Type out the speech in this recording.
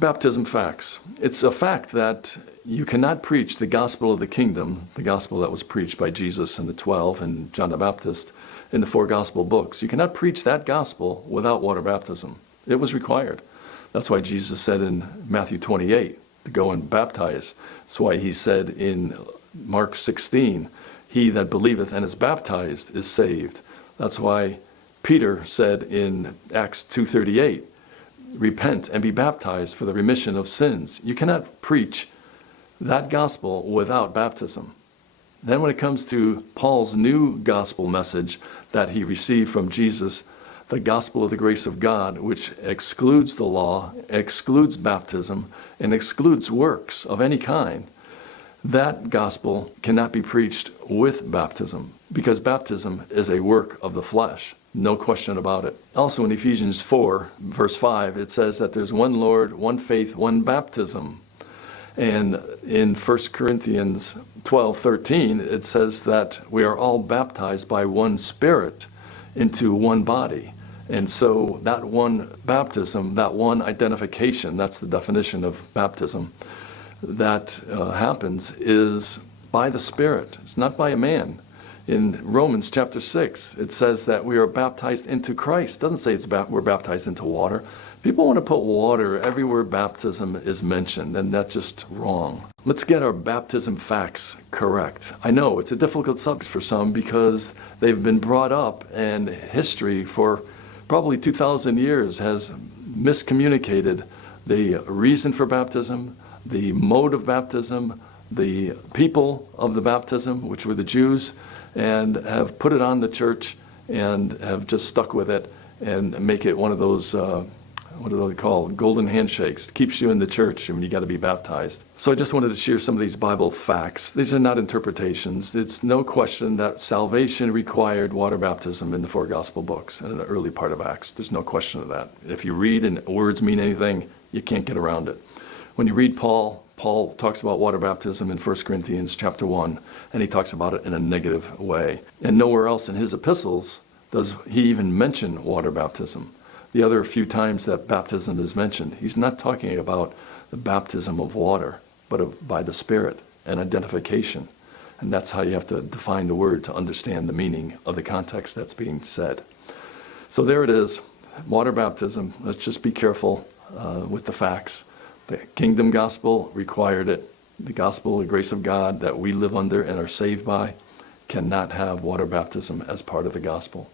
Baptism facts. It's a fact that you cannot preach the gospel of the kingdom, the gospel that was preached by Jesus and the 12 and John the Baptist in the 4 gospel books. You cannot preach that gospel without water baptism. It was required. That's why Jesus said in Matthew 28 to go and baptize. That's why he said in Mark 16, he that believeth and is baptized is saved. That's why Peter said in Acts 2:38, repent and be baptized for the remission of sins. You cannot preach that gospel without baptism. Then when it comes to Paul's new gospel message that he received from Jesus, the gospel of the grace of God, which excludes the law, excludes baptism, and excludes works of any kind, that gospel cannot be preached with baptism, because baptism is a work of the flesh. No question about it. Also in Ephesians 4, verse 5, it says that there's one Lord, one faith, one baptism. And in 1 Corinthians 12:13, it says that we are all baptized by one Spirit into one body. And so that one baptism, that one identification, that's the definition of baptism, that happens is by the Spirit. It's not by a man. In Romans chapter 6, it says that we are baptized into Christ. It doesn't say we're baptized into water. People want to put water everywhere baptism is mentioned, and that's just wrong. Let's get our baptism facts correct. I know it's a difficult subject for some because they've been brought up, and history for probably 2,000 years has miscommunicated the reason for baptism, the mode of baptism, the people of the baptism, which were the Jews, and have put it on the church and have just stuck with it and make it one of those, what do they call, golden handshakes. It keeps you in the church when you got to be baptized. So I just wanted to share some of these Bible facts. These are not interpretations. It's no question that salvation required water baptism in the 4 gospel books and in the early part of Acts. There's no question of that. If you read and words mean anything, you can't get around it. When you read Paul talks about water baptism in 1 Corinthians chapter 1, and he talks about it in a negative way. And nowhere else in his epistles does he even mention water baptism. The other few times that baptism is mentioned, he's not talking about the baptism of water, but by the Spirit and identification. And that's how you have to define the word to understand the meaning of the context that's being said. So there it is, water baptism. Let's just be careful with the facts. The kingdom gospel required it. The gospel, the grace of God that we live under and are saved by, cannot have water baptism as part of the gospel.